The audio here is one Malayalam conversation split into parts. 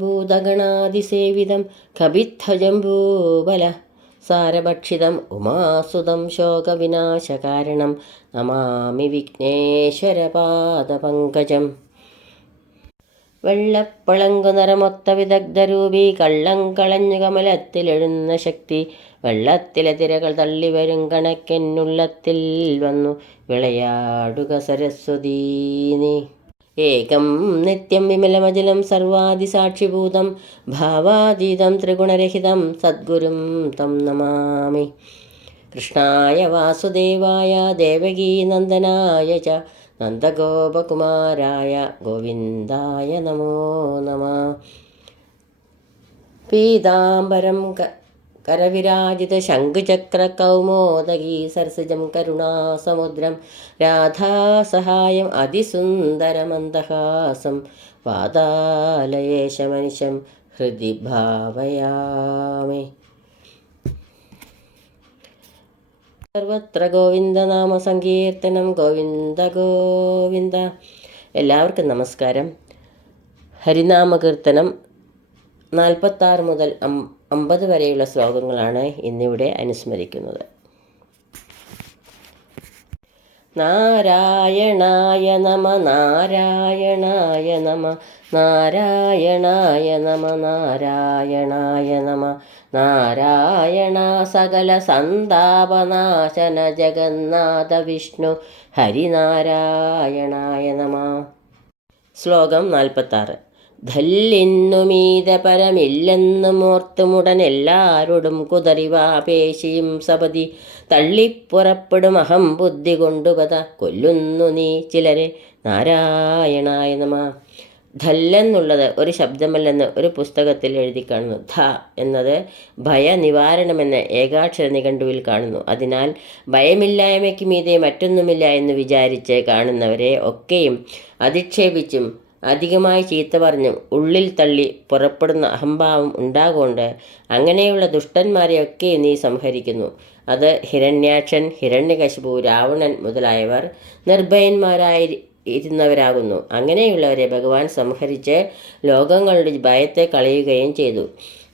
ഭൂതഗണാതിസേവിതം കപിത്ഥജംബൂബല സാരഭക്ഷിതം ഉമാസുതം ശോകവിനാശകാരണം നമാമി വിഘ്നേശ്വരപാദപങ്കജം. വെള്ളപ്പളങ്കു നിറമൊത്ത വിദഗ്ധരൂപി കള്ളം കളഞ്ഞു കമലത്തിലെഴുന്ന ശക്തി വെള്ളത്തിലെ തിരകൾ തള്ളി വരും കണക്കെന്നുള്ളത്തിൽ വന്നു വിളയാടുക സരസ്വതീ നീ ഏകം നിത്യം വിമലമജലം സർവാദിസാക്ഷിഭൂതം ഭാവാതീതം ത്രിഗുണരഹിതം സദ്ഗുരും തം നമാമി. കൃഷ്ണായ വാസുദേവായ ദേവകീനന്ദനായ ച നന്ദഗോപകുമാരായ ഗോവിന്ദായ നമോ നമ. പീതാംബരം കരവിരാജിത ശംഖുചക്ര കൗമോദഗീ സരസജം കരുണാസമുദ്രം രാധാസഹായം അതിസുന്ദരമന്ദഹാസം വാതാലയേശമനിശം ഹൃദി ഭാവയാമി സർവത്ര ഗോവിന്ദനാമ സങ്കീർത്തനം ഗോവിന്ദ ഗോവിന്ദ. എല്ലാവർക്കും നമസ്കാരം. ഹരിനാമകീർത്തനം നാൽപ്പത്താറ് മുതൽ അമ്പത് വരെയുള്ള ശ്ലോകങ്ങളാണ് ഇന്നിവിടെ അനുസ്മരിക്കുന്നത്. നാരായണായ നമ നാരായണായ നമ നാരായണായ നമ നാരായണായ നമ നാരായണ സകല സന്താപനാശന ജഗന്നാഥ വിഷ്ണു ഹരിനാരായണായ നമ. ശ്ലോകം നാൽപ്പത്താറ്. ധല്ലിന്നുമീത പരമില്ലെന്നുമോർത്തുമുടൻ എല്ലാരോടും കുതറിവാപേശിയും സപതി. തള്ളിപ്പുറപ്പെടും അഹം ബുദ്ധി കൊണ്ടുപത. കൊല്ലുന്നു നീ ചിലരെ. നാരായണായ നമ. ധല്ലെന്നുള്ളത് ഒരു ശബ്ദമല്ലെന്ന് ഒരു പുസ്തകത്തിൽ എഴുതി കാണുന്നു. ധ എന്നത് ഭയനിവാരണമെന്ന് ഏകാക്ഷര നിഘണ്ടുവിൽ കാണുന്നു. അതിനാൽ ഭയമില്ലായ്മയ്ക്ക് മീതെ മറ്റൊന്നുമില്ല എന്ന് വിചാരിച്ച് കാണുന്നവരെ ഒക്കെയും അധിക്ഷേപിച്ചും അധികമായി ചീത്ത പറഞ്ഞും ഉള്ളിൽ തള്ളി പുറപ്പെടുന്ന അഹംഭാവം ഉണ്ടാകൊണ്ട് അങ്ങനെയുള്ള ദുഷ്ടന്മാരെയൊക്കെ നീ സംഹരിക്കുന്നു. അത് ഹിരണ്യാക്ഷൻ ഹിരണ്യകശിപു രാവണൻ മുതലായവർ നിർഭയന്മാരായി ഇരുന്നവരാകുന്നു അങ്ങനെയുള്ളവരെ ഭഗവാൻ സംഹരിച്ച് ലോകങ്ങളുടെ ഭയത്തെ കളയുകയും ചെയ്തു.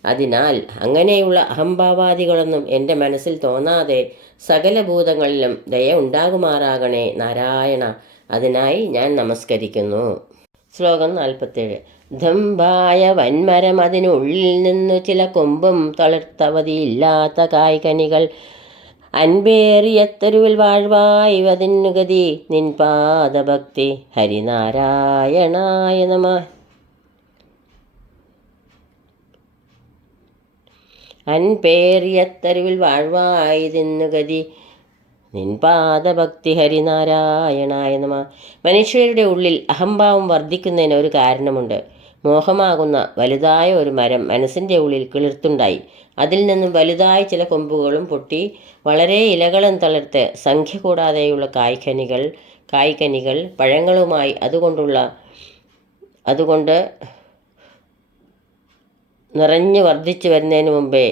അതിനാൽ അങ്ങനെയുള്ള അഹംഭാവാദികളൊന്നും എന്റെ മനസ്സിൽ തോന്നാതെ സകല ഭൂതങ്ങളിലും ദയ ഉണ്ടാകുമാറാകണേ നാരായണ. അതിനായി ഞാൻ നമസ്കരിക്കുന്നു. ശ്ലോകം നാൽപ്പത്തേഴ്. ധംഭായ വൻമരം അതിനുള്ളിൽ നിന്നു ചില കൊമ്പും തളർത്തവതിയില്ലാത്ത കായ്കനികൾ. അൻപേറിയത്തൊരുവിൽ വാഴ്വായി അതിനുഗതി നിൻപാദഭക്തി നിൻ പാദഭക്തി ഹരിനാരായണായ നമ. അൻപേറിയത്തരുവിൽ വാഴ്വായി തിന്നു ഗതി നിൻ ഹരിനാരായണായ നമ. മനുഷ്യരുടെ ഉള്ളിൽ അഹംഭാവം വർദ്ധിക്കുന്നതിന് ഒരു കാരണമുണ്ട്. മോഹമാകുന്ന വലുതായ ഒരു മരം മനസ്സിന്റെ ഉള്ളിൽ കിളിർത്തുണ്ടായി. അതിൽ നിന്നും വലുതായ ചില കൊമ്പുകളും പൊട്ടി വളരെ ഇലകളും തളിർത്ത് സംഖ്യ കൂടാതെയുള്ള കായ്ക്കനികൾ കായ്ക്കനികൾ പഴങ്ങളുമായി അതുകൊണ്ടുള്ള അതുകൊണ്ട് നിറഞ്ഞു വർദ്ധിച്ചു വരുന്നതിന് മുമ്പേ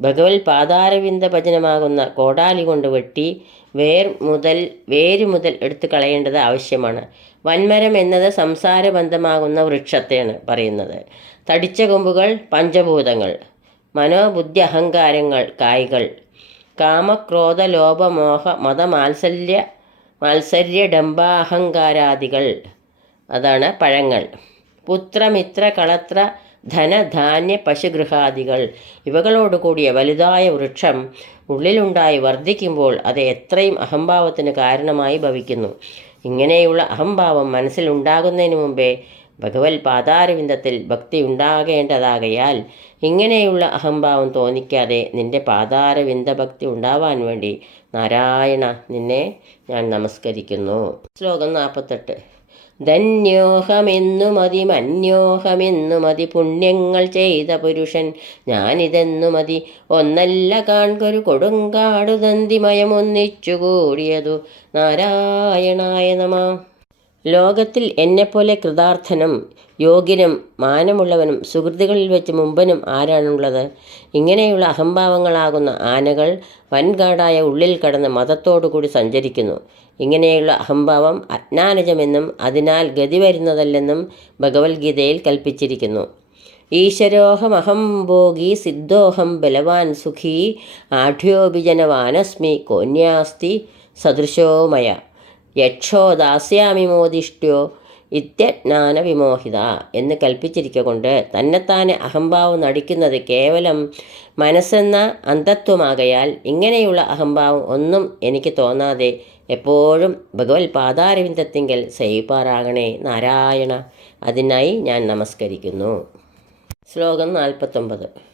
ഭഗവത് പാതാരവിന്ദ ഭജനമാകുന്ന കോടാലി കൊണ്ട് വെട്ടി വേർ മുതൽ വേര് മുതൽ എടുത്തു കളയേണ്ടത് ആവശ്യമാണ്. വൻമരം എന്നത് സംസാരബന്ധമാകുന്ന വൃക്ഷത്തെയാണ് പറയുന്നത്. തടിച്ച കൊമ്പുകൾ പഞ്ചഭൂതങ്ങൾ മനോബുദ്ധി അഹങ്കാരങ്ങൾ കായ്കൾ കാമക്രോധ ലോപമോഹ മതമാത്സല്യ മാത്സര്യ ഡംബാഹങ്കാരാദികൾ അതാണ് പഴങ്ങൾ. പുത്രമിത്ര കളത്ര ധനധാന്യ പശുഗൃഹാദികൾ ഇവകളോട് കൂടിയ വലുതായ വൃക്ഷം ഉള്ളിലുണ്ടായി വർദ്ധിക്കുമ്പോൾ അത് എത്രയും അഹംഭാവത്തിന് കാരണമായി ഭവിക്കുന്നു. ഇങ്ങനെയുള്ള അഹംഭാവം മനസ്സിലുണ്ടാകുന്നതിന് മുമ്പേ ഭഗവത് പാതാരവിന്ദത്തിൽ ഭക്തി ഉണ്ടാകേണ്ടതാകയാൽ ഇങ്ങനെയുള്ള അഹംഭാവം തോന്നിക്കാതെ നിന്റെ പാതാരവിന്ദ ഭക്തി ഉണ്ടാവാൻ വേണ്ടി നാരായണ നിന്നെ ഞാൻ നമസ്കരിക്കുന്നു. ശ്ലോകം നാൽപ്പത്തെട്ട്. ധന്യോഹമെന്നു മതി മന്യോഹമെന്നു മതി പുണ്യങ്ങൾ ചെയ്ത പുരുഷൻ ഞാനിതെന്നു മതി ഒന്നല്ല കാൺകൊരു കൊടുങ്കാടു ദന്തിമയമൊന്നിച്ചു കൂടിയതു നാരായണായ നമ. ലോകത്തിൽ എന്നെപ്പോലെ കൃതാർത്ഥനും യോഗ്യനും മാനമുള്ളവനും സുഹൃത്തുക്കളിൽ വെച്ച് മുമ്പനും ആരാണുള്ളത്? ഇങ്ങനെയുള്ള അഹംഭാവങ്ങളാകുന്ന ആനകൾ വൻകാടായ ഉള്ളിൽ കടന്ന് മതത്തോടുകൂടി സഞ്ചരിക്കുന്നു. ഇങ്ങനെയുള്ള അഹംഭാവം അജ്ഞാനജമെന്നും അതിനാൽ ഗതി വരുന്നതല്ലെന്നും ഭഗവത്ഗീതയിൽ കൽപ്പിച്ചിരിക്കുന്നു. അഹം ഭോഗി സിദ്ധോഹം ബലവാൻ സുഖി ആഢ്യോഭിജനവാനസ്മി കോന്യാസ്തി സദൃശോമയ. യക്ഷോ ദാസ്യാമി മോദിഷ്ട്യോ ഇത്യജ്ഞാന വിമോഹിത എന്ന് കൽപ്പിച്ചിരിക്കൊണ്ട് തന്നെത്താനെ അഹംഭാവം നടിക്കുന്നത് കേവലം മനസ്സെന്ന അന്ധത്വമാകയാൽ ഇങ്ങനെയുള്ള അഹംഭാവം ഒന്നും എനിക്ക് തോന്നാതെ എപ്പോഴും ഭഗവത് പാദാരവിന്ദത്തിങ്കൽ സേവിപ്പാറാകണേ നാരായണ. അതിനായി ഞാൻ നമസ്കരിക്കുന്നു. ശ്ലോകം നാൽപ്പത്തൊമ്പത്.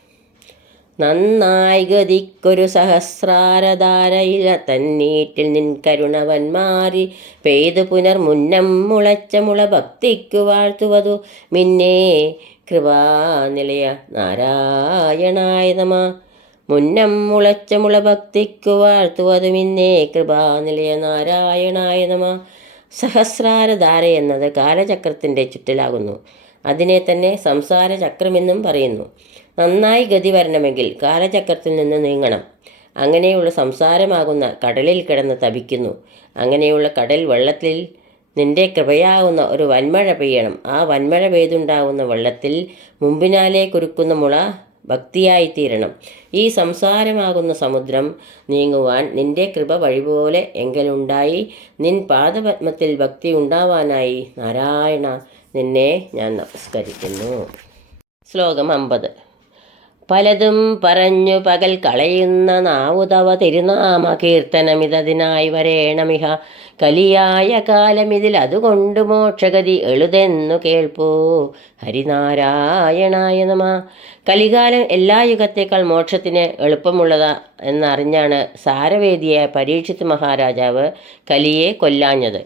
നന്നായി ഗതിക്കൊരു സഹസ്രാരധാരയില തന്നീറ്റിൽ നിൻ കരുണവന്മാരി പെയ്തു പുനർ മുന്നം മുളച്ച മുള ഭക്തിക്കു വാഴ്ത്തുവതു. മിന്നേ കൃപാനിലയ നാരായണായ നമ. മുന്നം മുളച്ച മുള ഭക്തിക്കു വാഴ്ത്തുവതു മിന്നേ കൃപാനിലയ നാരായണായ നമ. സഹസ്രാരധാര എന്നത് കാലചക്രത്തിന്റെ ചുറ്റിലാകുന്നു. അതിനെ തന്നെ സംസാര ചക്രമെന്നും പറയുന്നു. നന്നായി ഗതി വരണമെങ്കിൽ കാലചക്രത്തിൽ നിന്ന് നീങ്ങണം. അങ്ങനെയുള്ള സംസാരമാകുന്ന കടലിൽ കിടന്ന് തപിക്കുന്നു. അങ്ങനെയുള്ള കടൽ വെള്ളത്തിൽ നിന്റെ കൃപയാകുന്ന ഒരു വന്മഴ പെയ്യണം. ആ വന്മഴ പെയ്തുണ്ടാകുന്ന വെള്ളത്തിൽ മുമ്പിനാലേ കുരുക്കുന്ന മുള ഭക്തിയായിത്തീരണം. ഈ സംസാരമാകുന്ന സമുദ്രം നീങ്ങുവാൻ നിന്റെ കൃപ വഴിപോലെ എങ്കലുണ്ടായി. നിൻ പാദപത്മത്തിൽ ഭക്തി ഉണ്ടാവാനായി നാരായണ നിന്നെ ഞാൻ നമസ്കരിക്കുന്നു. ശ്ലോകം അമ്പത്. പലതും പറഞ്ഞു പകൽ കളയുന്ന നാവുതവ തിരുനാമ കീർത്തനമിതതിനായി വരേണമിഹ. കലിയായ കാലമിതിൽ അതുകൊണ്ട് മോക്ഷഗതി എളുതെന്നു കേൾപ്പൂ. ഹരിനാരായണായ നമ. കലികാലം എല്ലാ യുഗത്തേക്കാൾ മോക്ഷത്തിന് എളുപ്പമുള്ളതാ എന്നറിഞ്ഞാണ് സാരവേദിയായ പരീക്ഷിത് മഹാരാജാവ് കലിയെ കൊല്ലാഞ്ഞത്.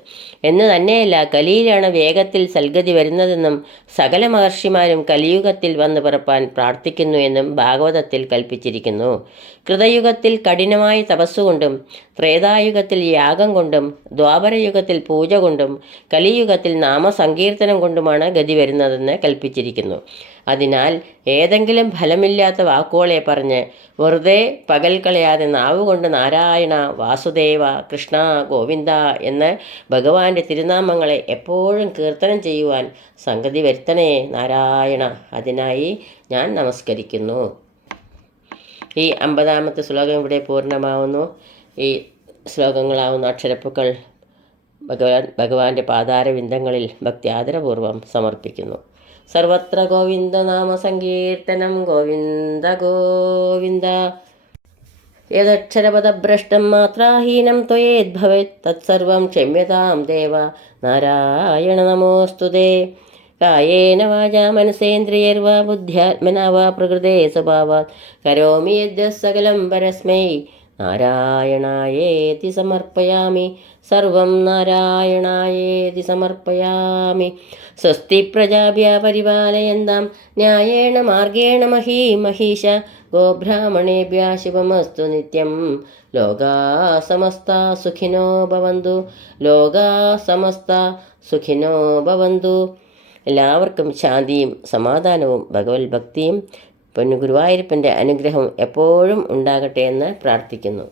എന്ന് തന്നെയല്ല കലിയിലാണ് വേഗത്തിൽ സൽഗതി വരുന്നതെന്നും സകല മഹർഷിമാരും കലിയുഗത്തിൽ വന്നു പിറപ്പാൻ പ്രാർത്ഥിക്കുന്നു എന്നും ഭാഗവതത്തിൽ കൽപ്പിച്ചിരിക്കുന്നു. കൃതയുഗത്തിൽ കഠിനമായ തപസ്സുകൊണ്ടും ത്രേതായുഗത്തിൽ യാഗം കൊണ്ടും ദ്വാപരയുഗത്തിൽ പൂജ കൊണ്ടും കലിയുഗത്തിൽ നാമസങ്കീർത്തനം കൊണ്ടുമാണ് ഗതി വരുന്നതെന്ന് കൽപ്പിച്ചിരിക്കുന്നു. അതിനാൽ ഏതെങ്കിലും ഫലമില്ലാത്ത വാക്കുകളെ പറഞ്ഞ് വെറുതെ പകൽ കളയാതെ നാവുകൊണ്ട് നാരായണ വാസുദേവ കൃഷ്ണ ഗോവിന്ദ എന്ന് ഭഗവാന്റെ തിരുനാമങ്ങളെ എപ്പോഴും കീർത്തനം ചെയ്യുവാൻ സംഗതി വരുത്തണേ നാരായണ. അതിനായി ഞാൻ നമസ്കരിക്കുന്നു. ഈ അമ്പതാമത്തെ ശ്ലോകം ഇവിടെ പൂർണമാവുന്നു. ഈ ശ്ലോകങ്ങളാവുന്ന അക്ഷരപ്പുക്കൾ ഭഗവാൻ ഭഗവാന്റെ പാതാരവിന്ദങ്ങളിൽ ആദരപൂർവം സമർപ്പിക്കുന്നു. സർവത്ര ഗോവിന്ദനാമ സങ്കീർത്തനം ഗോവിന്ദ ഗോവിന്ദ. യദക്ഷരപദഭ്രഷ്ടം മാത്രാഹീനം ത്വയേദ്ഭവേത് തത്സർവം ക്ഷമ്യതാം ദേവ നാരായണ നമോസ്തുതേ കായേന വാച മനസേന്ദ്രിയർവാ ബുദ്ധ്യാത്മനാ പ്രകൃതേ സ്വഭാവാത്. കരോമി യദ്യ സകലം പരസ്മൈ. നാരായണായേതി സമർപ്പയാമി. സർവം നാരായണായേതി സമർപ്പയാമി. സ്വസ്തി പ്രജാഭ്യ പരിപാലയന്താം. ന്യായേണ മാർഗേണ മഹീ മഹീഷ ഗോബ്രാഹ്മണേഭ്യ ശിവമസ്തു നിത്യം. ലോകാ സമസ്ത സുഖിനോ ഭവന്തു. ലോകാ സമസ്ത സുഖിനോ ഭവന്തു. എല്ലാവർക്കും ശാന്തിയും സമാധാനവും ഭഗവത് ഭക്തിയും പൊന്നു ഗുരുവായൂരപ്പന്റെ അനുഗ്രഹം എപ്പോഴും ഉണ്ടാകട്ടെ എന്ന് പ്രാർത്ഥിക്കുന്നു.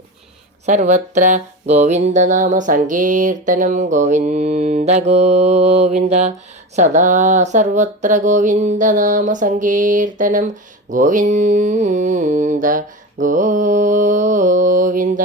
സർവത്ര ഗോവിന്ദനാമ സങ്കീർത്തനം ഗോവിന്ദ ഗോവിന്ദ. സദാ സർവത്ര ഗോവിന്ദനാമ സങ്കീർത്തനം ഗോവിന്ദ ഗോവിന്ദ.